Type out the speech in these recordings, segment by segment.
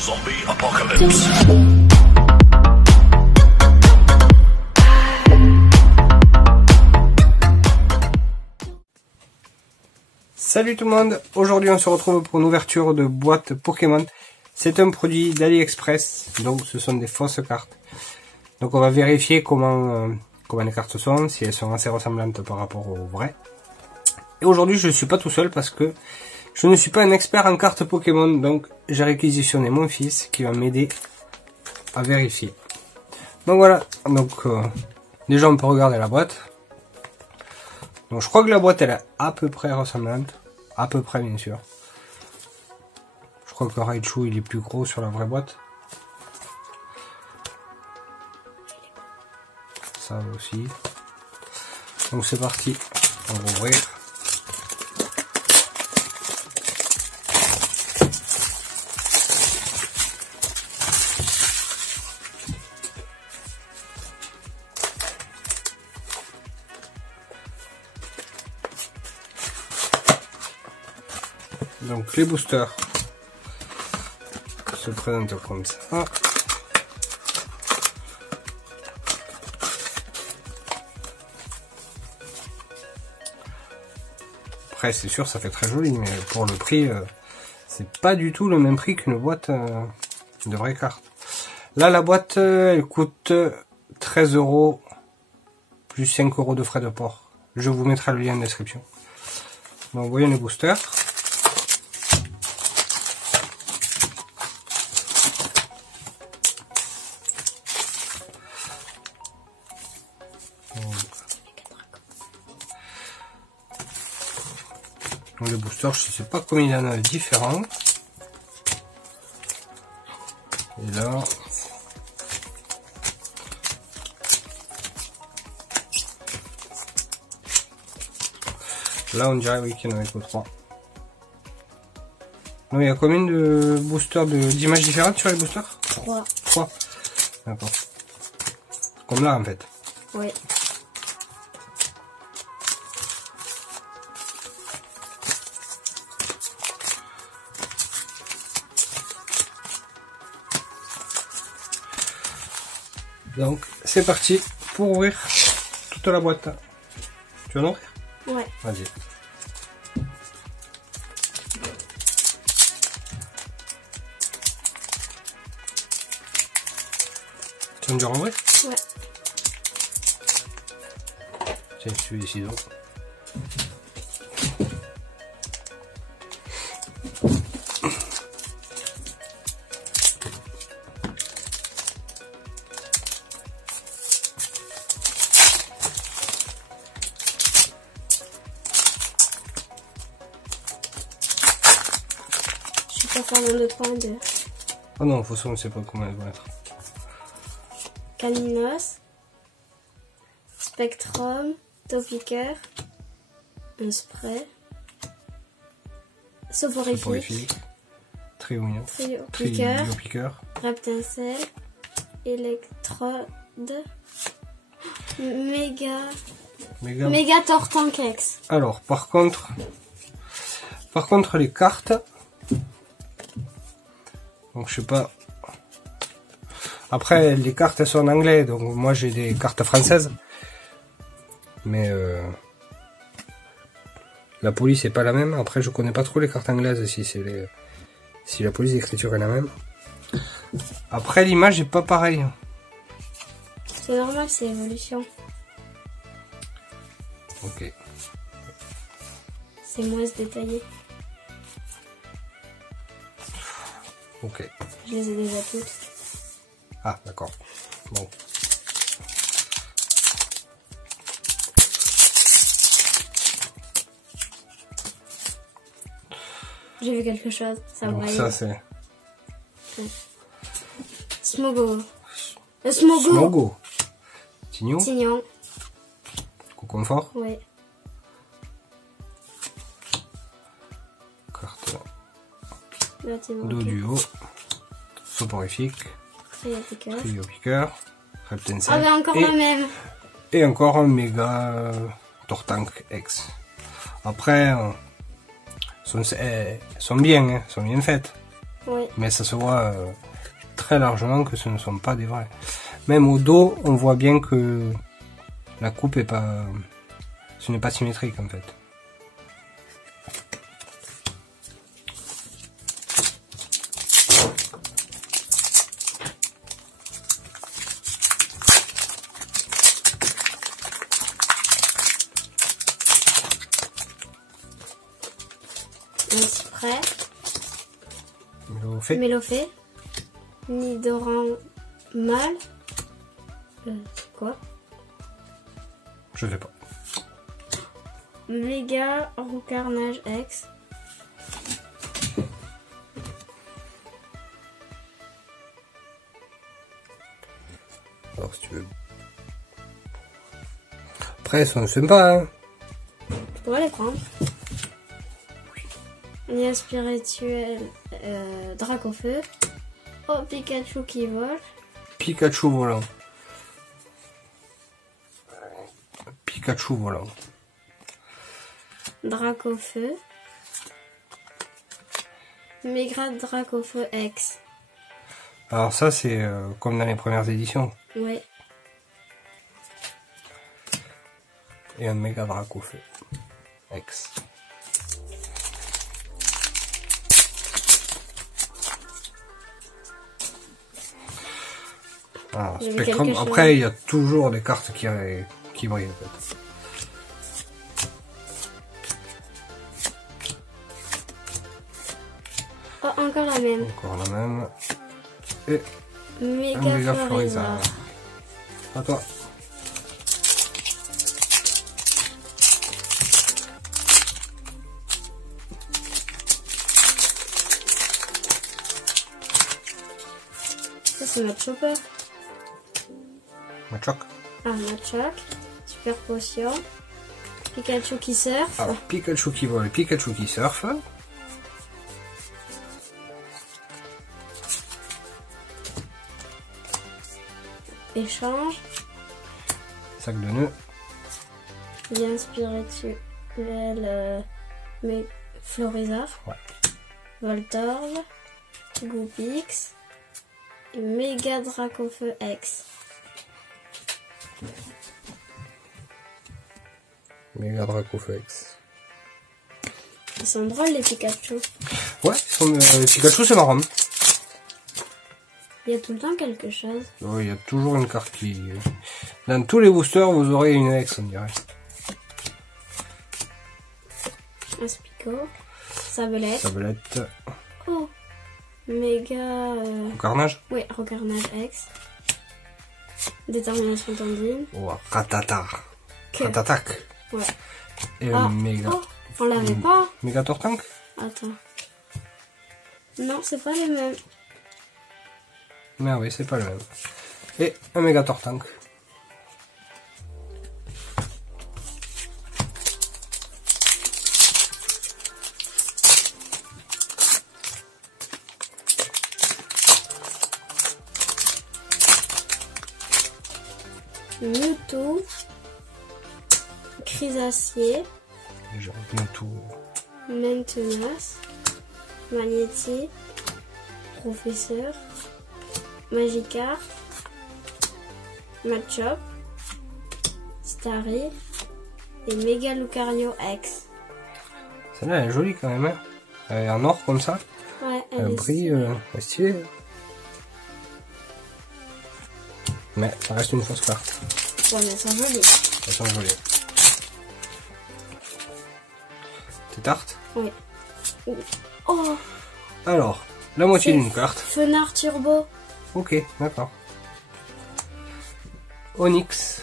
Zombie Apocalypse. Salut tout le monde, aujourd'hui on se retrouve pour une ouverture de boîte Pokémon. C'est un produit d'AliExpress, donc ce sont des fausses cartes. Donc on va vérifier comment les cartes sont, si elles sont assez ressemblantes par rapport aux vraies. Et aujourd'hui je ne suis pas tout seul parce que je ne suis pas un expert en cartes Pokémon, donc j'ai réquisitionné mon fils qui va m'aider à vérifier. Donc voilà, donc déjà on peut regarder la boîte. Donc je crois que la boîte elle est à peu près ressemblante, à peu près bien sûr. Je crois que Raichu il est plus gros sur la vraie boîte. Ça aussi. Donc c'est parti, on va ouvrir. Donc les boosters se présentent comme ça. Après c'est sûr ça fait très joli, mais pour le prix c'est pas du tout le même prix qu'une boîte de vraies cartes. Là la boîte elle coûte 13 € plus 5 € de frais de port. Je vous mettrai le lien en description. Donc voyons les boosters. Le booster, je sais pas combien il y en a de différents. Et là, on dirait oui qu'il y en avait que 3. Non, il y a combien de boosters d'images différentes sur les boosters? 3. 3. D'accord. Comme là en fait. Oui. Donc c'est parti pour ouvrir toute la boîte. Tu vas l'ouvrir? Ouais. Vas-y. Tu veux me dire en vrai? Ouais. Tiens, je suis les ciseaux. Je suis pas faire dans le 3 1 2. Oh non, de toute façon, on ne sait pas comment elle va être. Caninos, Spectrum, Topiqueur, un spray, Soporifique, Trio Piqueur, Reptincelle, Électrode, Méga Tortankex. Alors, par contre, les cartes, donc je sais pas. Après, les cartes elles sont en anglais, donc moi j'ai des cartes françaises. Mais la police est pas la même. Après, je connais pas trop les cartes anglaises si la police d'écriture est la même. Après, l'image est pas pareille. C'est normal, c'est évolution. Ok. C'est moins détaillé. Ok. Je les ai déjà toutes. Ah, d'accord. Bon. J'ai vu quelque chose. Ça Donc brille. ça c'est... Smogo. Smogo. Tignon. Confort. Oui. Carte Relativement. Doduo. Soporifique. Trio Piqueur. Reptincelle. Ah ben encore la même. Et encore un méga Tortank X. Après, sont bien, hein, sont bien faites. Oui. Mais ça se voit très largement que ce ne sont pas des vrais. Même au dos, on voit bien que la coupe est pas... Ce n'est pas symétrique en fait. Un spray. Mélophée. Mélophée. Nidoran mâle. C'est quoi? Je sais pas. Méga Roucarnage X. Alors si tu veux. Après, elles sont sympas, hein. Tu pourrais les prendre. Lien spirituel Dracofeu. Oh, Pikachu qui vole. Pikachu volant. Pikachu volant. Dracofeu. Méga Dracofeu X. Alors ça, c'est comme dans les premières éditions. Ouais. Et un méga Dracofeu X. Ah, Spectrum. Après, il y a toujours des cartes qui brillent en fait. Oh, encore la même. Encore la même. Et Méga Florizard. À toi. Ça c'est notre chopper. Machoc. Ah, Machoc. Super potion. Pikachu qui surfe. Alors, Pikachu qui vole et Pikachu qui surfe. Échange. Sac de nœuds. Lien spirituel. Mais Florizard. Ouais. Voltorb. Goopix. Et Méga Dracofeu X. Méga Dracofeu X. Ils sont drôles les Pikachu. Ouais, Pikachu c'est marrant. Il y a tout le temps quelque chose. Oui, il y a toujours une carte qui... Dans tous les boosters, vous aurez une X, on dirait. Un Spico. Sablette. Sablette. Oh. Méga... Carnage. Oui, Recarnage X. Détermination tendine. Oh, Ratata. Que... Ratatac. Ouais. Et Ah, méga... oh, on l'avait pas. Méga Tortank. Attends. Non, c'est pas les mêmes. Mais oui, c'est pas le même. Et un méga Tortank. Mewtwo. Crisacier. Déjà, Mewtwo. Maintenance. Magnéti. Professeur. Magikarp. Machop. Starry. Et Méga Lucario X. Celle-là, elle est jolie quand même, hein. Elle est en or comme ça. Ouais, Elle elle est brille, stylée. Mais ça reste une fausse carte. Ouais, mais elles sont jolies. Elles sont jolies. T'es tarte? Oui. Oh, Alors, la moitié C'est d'une carte. Fenard Turbo. Ok, d'accord. Onyx,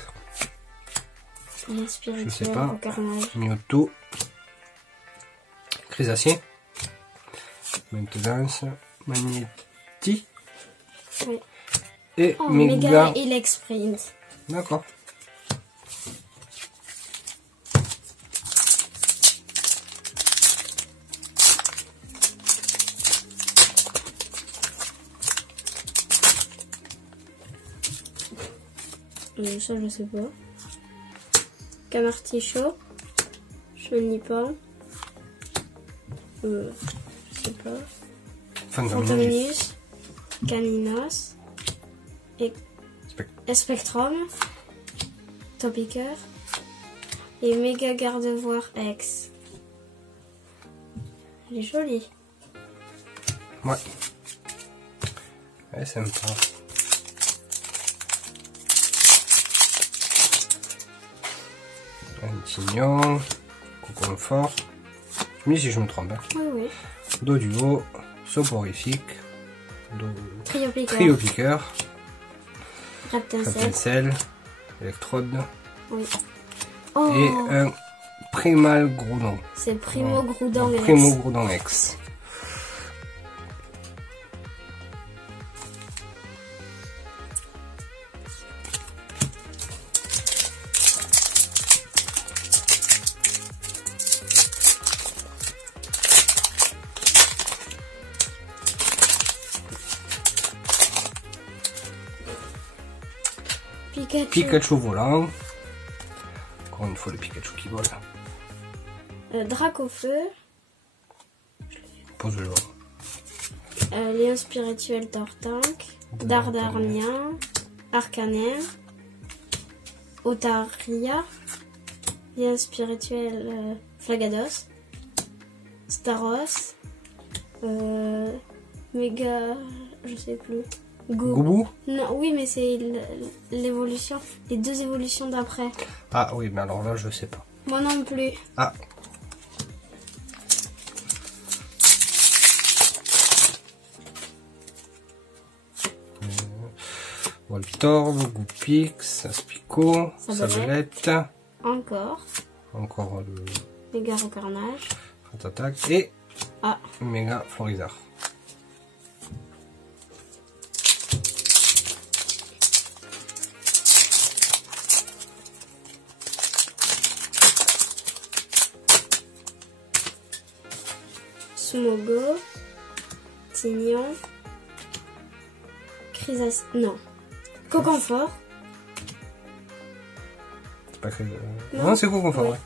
Lien spirituel, je sais pas. Recarnage. Mewtwo, Crisacier, Maintenance, Magnéti Oui. et Oh, Méga. Méga Elex Sprint. D'accord. Ça, je sais pas. Camartichaud. Chenipan. Je sais pas. Fantominus, Caninos, Spectrum, Topiqueur et Méga Gardevoir X. Elle est jolie. Ouais. Ouais, sympa. Un tignon, Coconfort. Mais si je me trompe. Hein. Oui, oui. Doduo, Soporifique, Triopiqueur, Reptincelle, Électrode. Oui. Oh. Et un Primal Groudon. C'est Primo Groudon X. Primo Groudon X. Pikachu volant. Encore une fois le Pikachu qui vole. Dracofeu. Pose le jour. Léon spirituel Tortank. Dardarnien. Arcanien. Otaria. Léon spirituel Flagados. Staros. Méga. Je sais plus. Goubou. Non, oui, mais c'est l'évolution. Les deux évolutions d'après. Ah oui, mais alors là, je sais pas. Moi non plus. Ah. Voltorb, Goupix, Aspico, Sablette. Encore. Encore le Méga Recarnage. Ratatak et Ah. Méga Florizard. Smogo, Tignon, non, Coconfort. C'est pas que... Non, c'est Coconfort, ouais.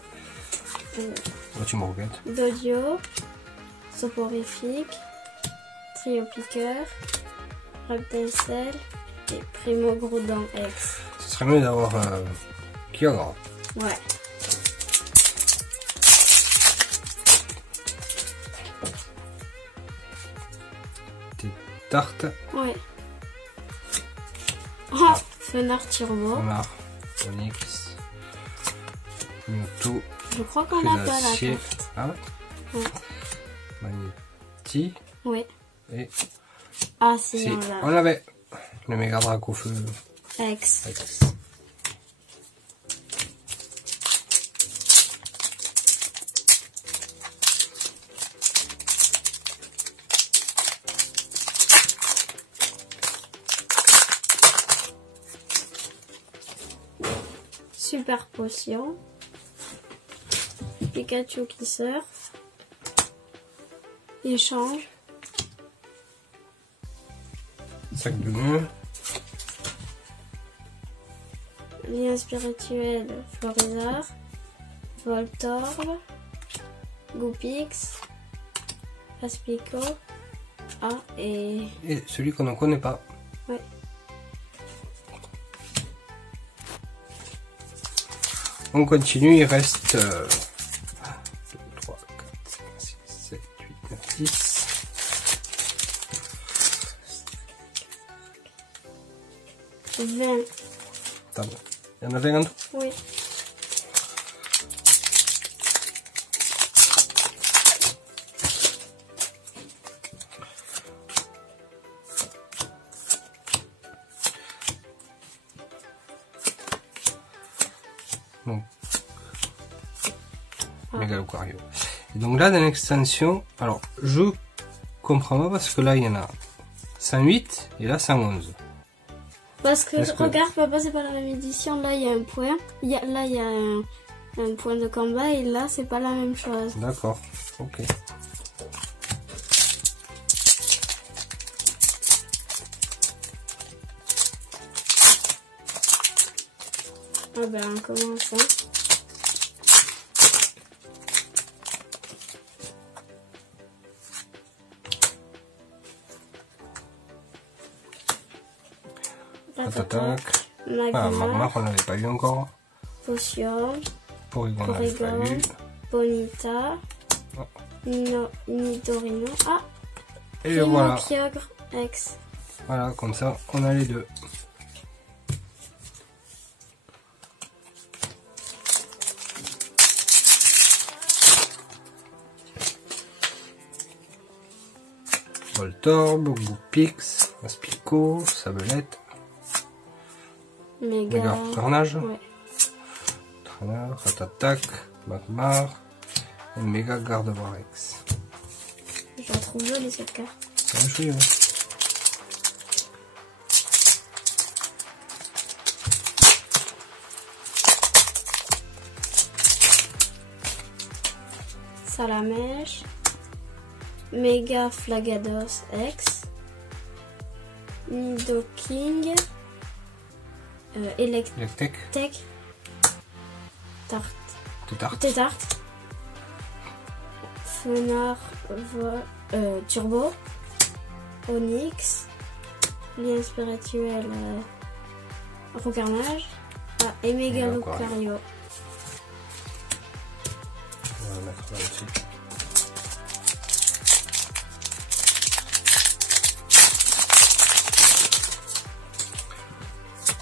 Là, tu me regardes. Dodio, Soporifique, Triopiqueur, Reptincelle et Primo Groudon X. Ce serait mieux d'avoir Kyogre. Ouais. Tarte. Ouais. Oh, Fenard Turbo. Fenard, Onyx, Mewtwo. Je crois qu'on n'a pas la carte. Ah ouais? Ouais. Magnéti. Ouais. Et Ah si, si, on l'a. on l'avait. Le méga Dracofeu. X. Super potion. Pikachu qui surfe. Échange. Sac de nœuds. Lien spirituel Florizard. Voltorb. Goupix. Aspico. Ah, et celui qu'on ne connaît pas. Ouais. On continue, il reste 2, 3, 4, 5, 6, 7, 8, 9, 10. Attends, il y en avait un tout? Oui. Donc, Megalocario. Et donc là, dans l'extension, alors je comprends pas parce que là il y en a 108 et là 111. Parce que, regarde, papa, c'est pas la même édition. Là, il y a un point. Là, il y a un point de combat et là, c'est pas la même chose. D'accord, ok. Ah ben, on commence, hein. Attaque. Magmar, on l'avait pas eu encore. Potion. Porygon, on l'avait pas eu. Ponyta. Oh. Nidorino. Ah! Et voilà. Kyogre X. Voilà, comme ça, on a les deux. Voltorb, Goupix, Aspico, Sablette. Méga Carnage. Ouais. Trainer, Ratatak, Magmar et Méga Gardevoir X. Je la trouve jolie cette carte. C'est joli, ouais. Salamèche. Méga Flagados X. Nidoking. Electek. Tétarte. Fenard Turbo. Onyx. Lien spirituel Roucarnage. Ah, et Méga Lucario. On va mettre là aussi.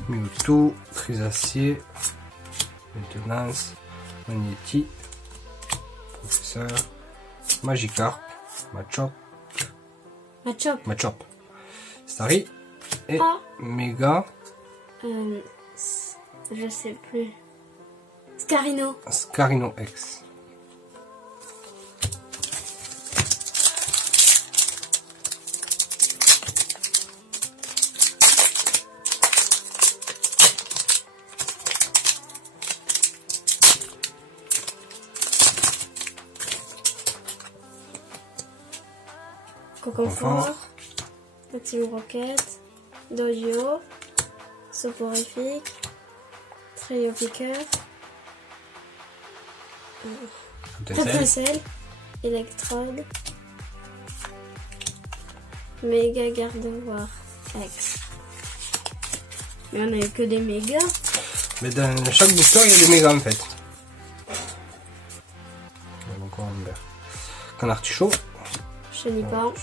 Mewtwo, Trisacier, Maintenance, Magnéti, Professeur, Magikarp, Machop, Starry et Méga. Je sais plus. Scarino X. Coconfort, Petit Rocket, Dojo, Soporifique, Trio Piqueur, Tapecel, Electrode, Méga Gardevoir X. Mais on a eu que des mégas. Mais dans chaque booster, il y a des mégas en fait. On a encore un vert. Canartichaud. Chenipan.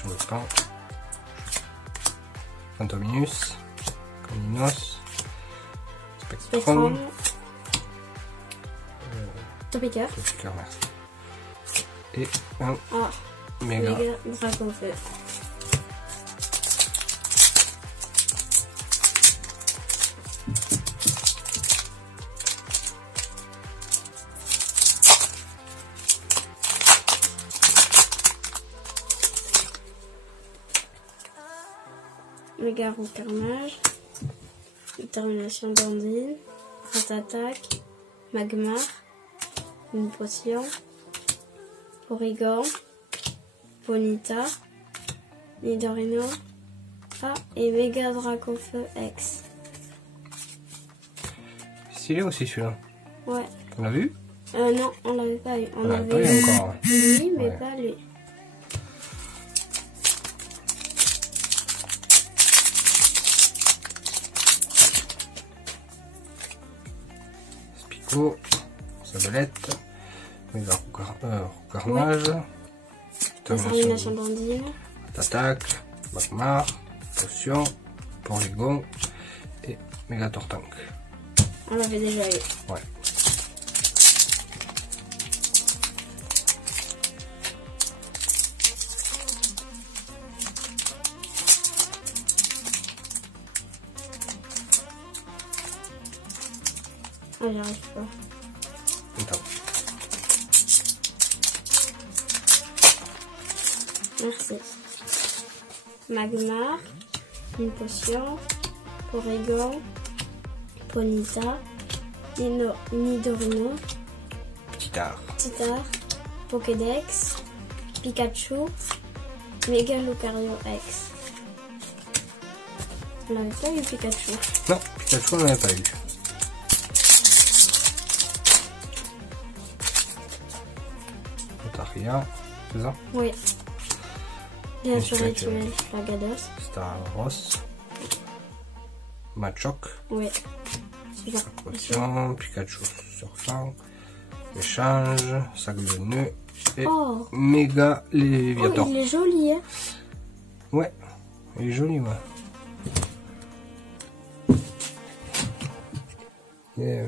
Fantominus. Caninos. Spectrum. Topiqueur. Merci. Et un méga Draconfeu. Méga Roucarnage, Détermination d'Andine, Ratatak, Magmar, une potion, Porygon, Ponyta, Nidorino, et Méga Draconfeu X. Stylé aussi celui-là. Ouais. On l'a vu? Non, on l'avait pas eu. On avait pas eu encore. Lui, mais pas lui. Sablette, Méga Roucarnage, Détermination d'Andine, Attaque, Magmar, Potion, Porygon et Méga Tortank. On l'avait déjà eu. Ouais. Ah, j'y arrive pas. Attends. Merci. Magmar, une potion, Porygon, Ponyta, Nidorino, Titard, Pokédex, Pikachu, Méga Lucario X. On n'avait pas eu Pikachu. Non, Pikachu on n'avait pas eu. Otaria, c'est ça? Oui. Bien spirituel, Flagados. Staros. Machoc. Oui. Potion, Pikachu surfant. Échange, sac de nœuds. Et méga Léviator. Oh, il est joli, hein. Ouais, il est joli, ouais. Et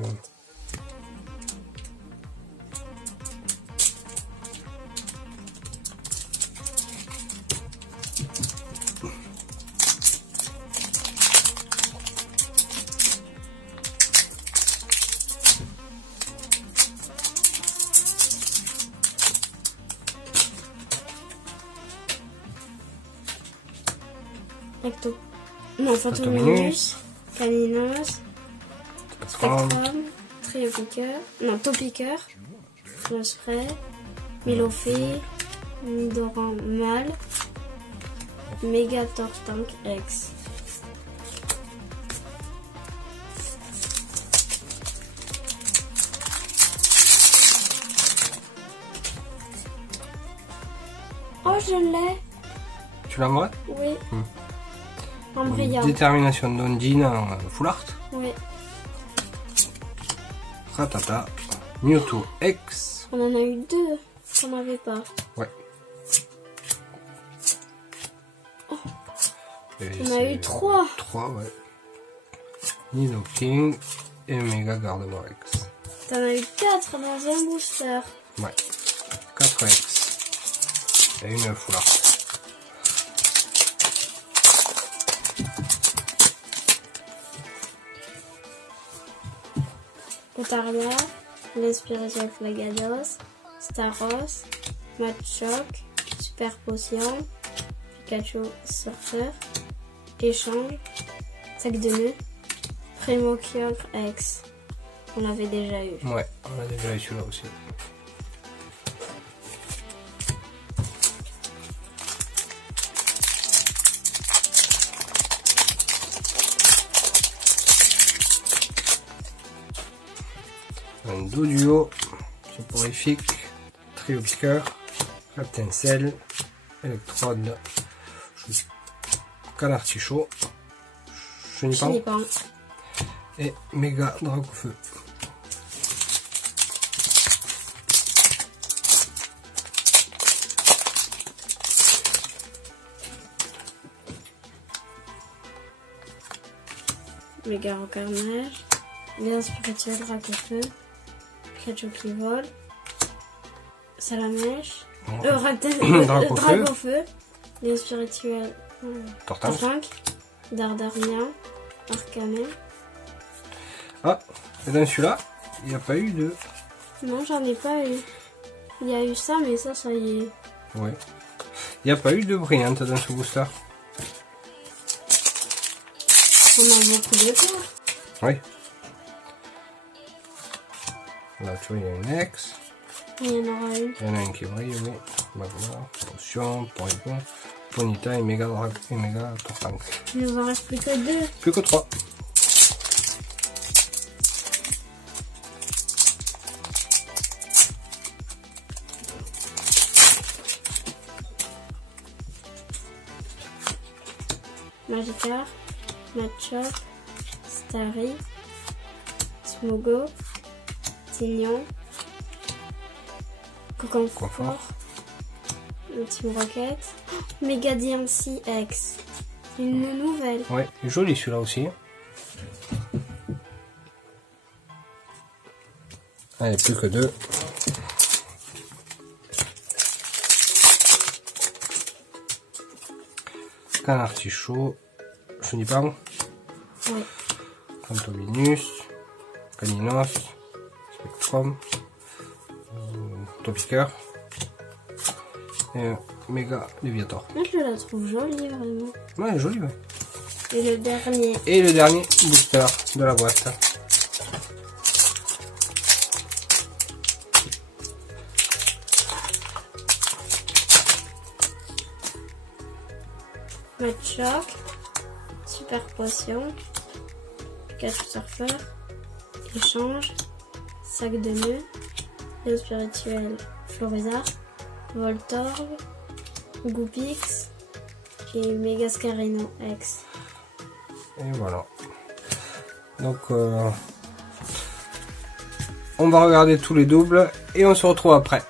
Phantominus, Caninos, Spectrum, Trio Piqueur, non, Topiqueur, Spray, Milophée, Nidoran Mal, Méga Tortank X. Oh, je l'ai. tu l'as moi? Oui. En brillant. Détermination d'Ondine en full art. Oui. Ratata. Mewtwo X. On en a eu 2. On n'en avait pas. Ouais. Oh. On a eu 3. 3, ouais. Nidoking et Mega Gardevoir X. T'en as eu 4 dans un booster. Ouais. 4 X. Et une full art. Potarma, l'Espirituel Flagados, Staros, Machoc, Super Potion, Pikachu Surfer, Échange, Sac de nœuds, Primokyogre X. On l'avait déjà eu. Ouais, on a déjà eu celui-là aussi. Un Doduo, soporifique, Trio Piqueur, Reptincelle, Électrode, Canartichaud, Chenipan et Méga Dracofeu. Méga Recarnage, Lien Spirituel Dracofeu, Pikachu qui vole, Salamèche, Dracofeu, Lien Spirituel Tortank, Dardarien, Arcané. Ah, et dans celui-là, il n'y a pas eu de... Non, j'en ai pas eu. Il y a eu ça, mais ça y est. Ouais. Il n'y a pas eu de brillante dans ce booster. On a beaucoup de temps. Oui. Là, tu vois, il y a une X. Il y en aura une. Il y en a une qui brille, oui. Magmar, Potion, Porygon, Ponyta et Méga Tortank. Il nous en reste plus que 2. Plus que 3. Magikarp, Machop, Starry, Smogo, Tignon, Coconfort, Team Rocket, Mega Diancie X. Une nouvelle. Ouais, joli celui-là aussi. Allez, plus que 2. Canartichaud, Chenipan, Oui. Phantominus, Caninos, Spectrum, Topiqueur et Méga Léviator. Moi je la trouve jolie vraiment. Ouais, joli, ouais. Et le dernier. Et le dernier booster de la boîte. Machoc, Super Potion, Pikachu Surfer, Échange, Sac de nœuds, Lien Spirituel Florizard, Voltorb, Goupix et Megascarino X. Et voilà. Donc on va regarder tous les doubles et on se retrouve après.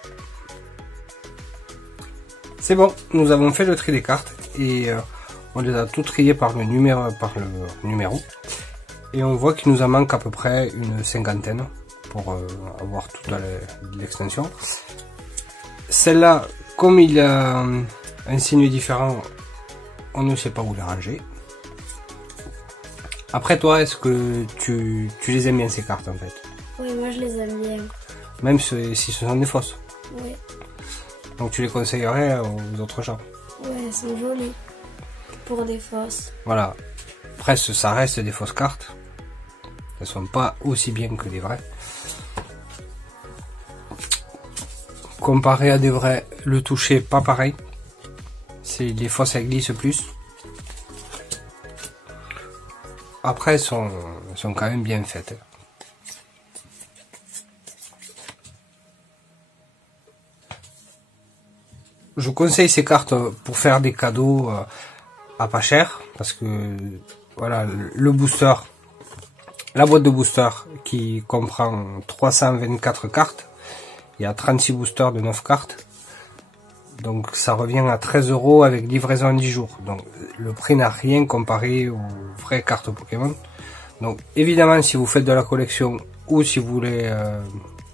C'est bon, nous avons fait le tri des cartes et on les a tout triés par le numéro. Et on voit qu'il nous en manque à peu près une cinquantaine pour avoir toute l'extension. Celle-là, comme il a un signe différent, on ne sait pas où les ranger. Après toi, est-ce que tu les aimes bien ces cartes en fait? Oui, moi je les aime bien. Même si ce sont des fausses? Oui. Donc tu les conseillerais aux autres gens? Ouais, elles sont jolies. Pour des fausses. Voilà. Après, ça reste des fausses cartes. Elles sont pas aussi bien que des vraies. Comparé à des vrais, le toucher pas pareil. Les fausses elles glissent plus. Après, elles sont quand même bien faites. Je vous conseille ces cartes pour faire des cadeaux à pas cher, parce que voilà, le booster, la boîte de booster qui comprend 324 cartes, il y a 36 boosters de 9 cartes, donc ça revient à 13 € avec livraison en 10 jours. Donc le prix n'a rien comparé aux vraies cartes Pokémon. Donc évidemment, si vous faites de la collection ou si vous voulez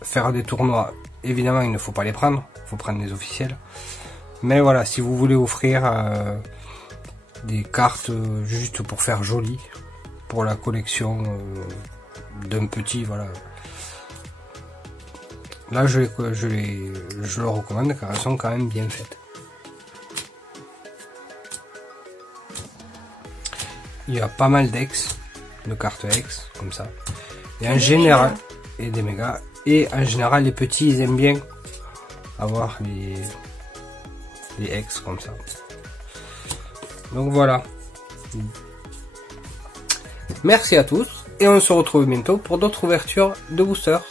faire des tournois, évidemment il ne faut pas les prendre, il faut prendre les officiels. Mais voilà, si vous voulez offrir des cartes juste pour faire joli, pour la collection d'un petit, voilà. Là, je le recommande car elles sont quand même bien faites. Il y a pas mal d'ex, de cartes ex, comme ça. Et en général, et des mégas. Et en général, les petits, ils aiment bien avoir les ex comme ça. Donc voilà. Merci à tous et on se retrouve bientôt pour d'autres ouvertures de boosters.